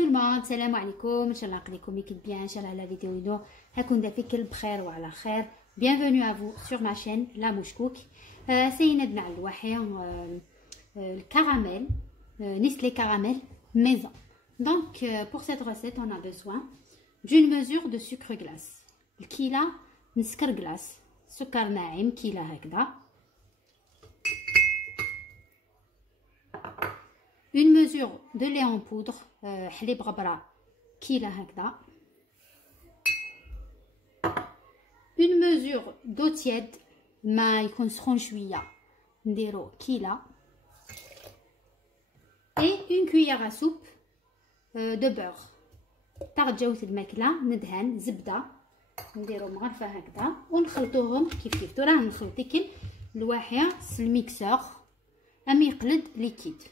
tout le monde, salam alaikum, Inch'Allah qalikum ekid bien, Inch'Allah la vidéo ino hakoun da fikl bkhair wa ala khair. Bienvenue à vous sur ma chaîne La Mouche Cook. سيندنا على الواحد الكراميل Nestlé caramel maison. Donc pour cette recette on a besoin d'une mesure de sucre glace. الكيلة نسكر glace سكر ناعم كيلة هكذا. Une mesure de lait en poudre حليب غبرة كيلة هكذا. Une mesure d'eau tiède ما يكون سخون شوية نديرو كيلة. Et une cuillère à soupe de beurre. ترجوت الماكلة ندهن زبدة نديرو مغرفة هكذا ونخلطوهم كيف راه نخلط كل الواحد الميكسور أم يقلد ليكيد.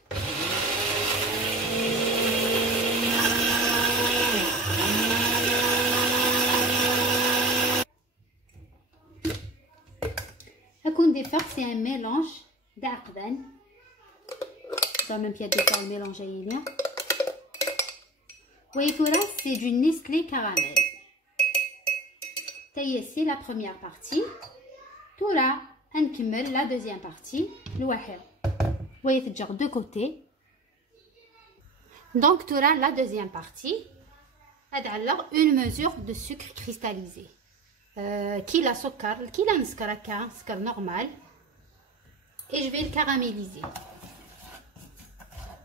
هكون دي فار سي ان ميلونج دعقدان dans même pied de faire le mélange aérien. Oui, tout là c'est du Nestlé caramel. Taillez ici la première partie. Tout là, on la deuxième partie. Le waher. Oui, c'est genre deux côtés. Donc tout là la deuxième partie. Alors une mesure de sucre cristallisé. Qui la sucre, qui la niskaraka, sucre normal. Et je vais le caraméliser.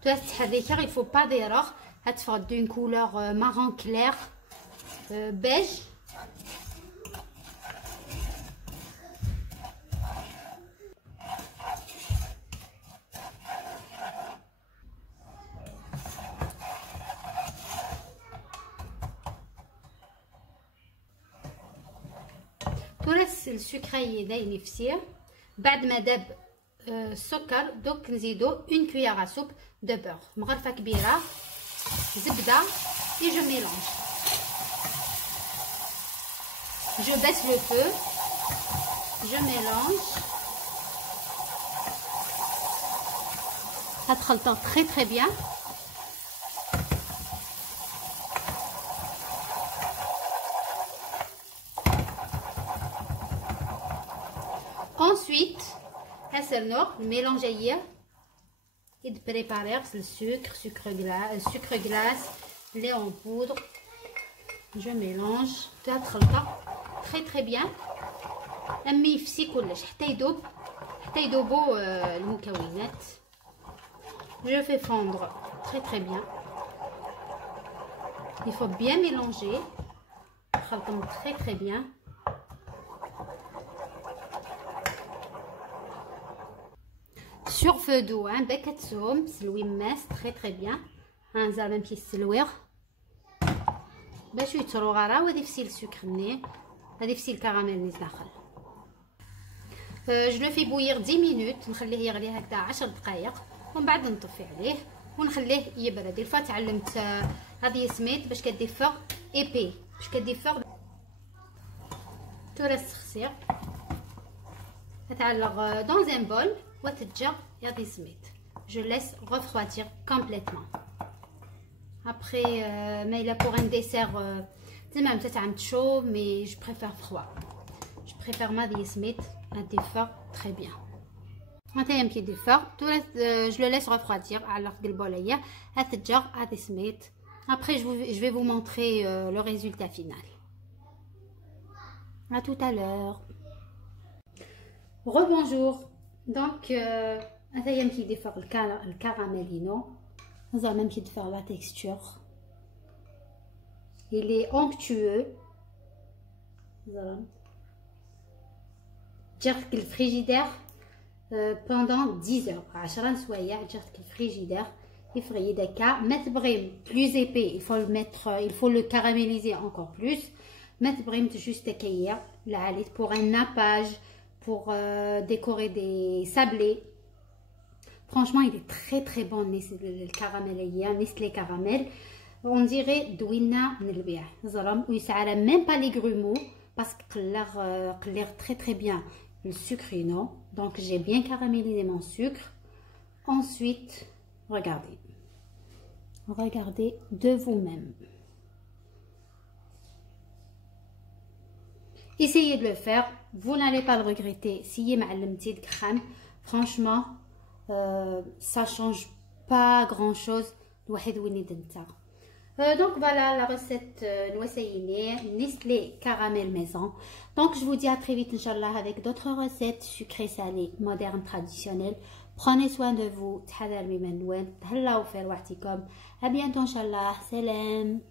Il faut pas d'erreur. D'une couleur marron clair, beige. تورس السكر يداين يفسير بعد ما داب السكر دوك نزيدو اون كويير سوب دو بور مغرفه كبيره زبده et je mélange. Je baisse le feu, je mélange. Ça تخلطه très bien. Ensuite, mélanger et de préparer le sucre glace, lait en poudre. Je mélange très bien. Je fais fondre très bien. Il faut bien mélanger. Très bien. Sur feu doux, un bec de somme, très bien. Un zalman pied silwer. باش يترو غرا وهذا السكر منين هذا الكراميل اللي داخل. جو لو في بوير 10 minutes نخليه يغلي هكذا 10 دقائق ومن بعد نطفي عليه ونخليه يبرد. الفا تعلمت هذه سميت باش كدير فوغ ايبي باش كدير فوغ تورس خسير تعلق dans un bol وتتجر هذه سميت. Je laisse refroidir complètement. Après, mais il a pour un dessert, même peut-être un chaud, mais je préfère froid. Je préfère ma smith un défort très bien. Maintenant, un petit défort, je le laisse refroidir à l'heure de l'bolaya, à cette jar à des smith. Après, je vais vous montrer le résultat final. À tout à l'heure. Rebonjour. Donc, un petit défort le caramelino. Nous allons même faire la texture. Il est onctueux. J'ai le frigidaire pendant 10 heures. À 10 soya, j'ai le frigidaire. Il faut mettre plus épais. Il faut le caraméliser encore plus. Mettre juste pour un nappage, pour décorer des sablés. Franchement, il est très bon le caramel, Nestlé caramel. On dirait douina nelbia. Il ne même pas les grumeaux parce que l'air très bien le sucre. Donc j'ai bien caramélisé mon sucre. Ensuite, regardez. Regardez de vous-même. Essayez de le faire, vous n'allez pas le regretter. Si معلمتي ديك crème, franchement, ça change pas grand chose. الواحد وين يدنتا. Donc voilà la recette Nestlé caramel maison. Donc je vous dis à très vite Inch'Allah avec d'autres recettes sucrées salées, modernes, traditionnelles. Prenez soin de vous. تحذر من الوين. تهلاو في رواحتكم. À bientôt Inch'Allah. Salam.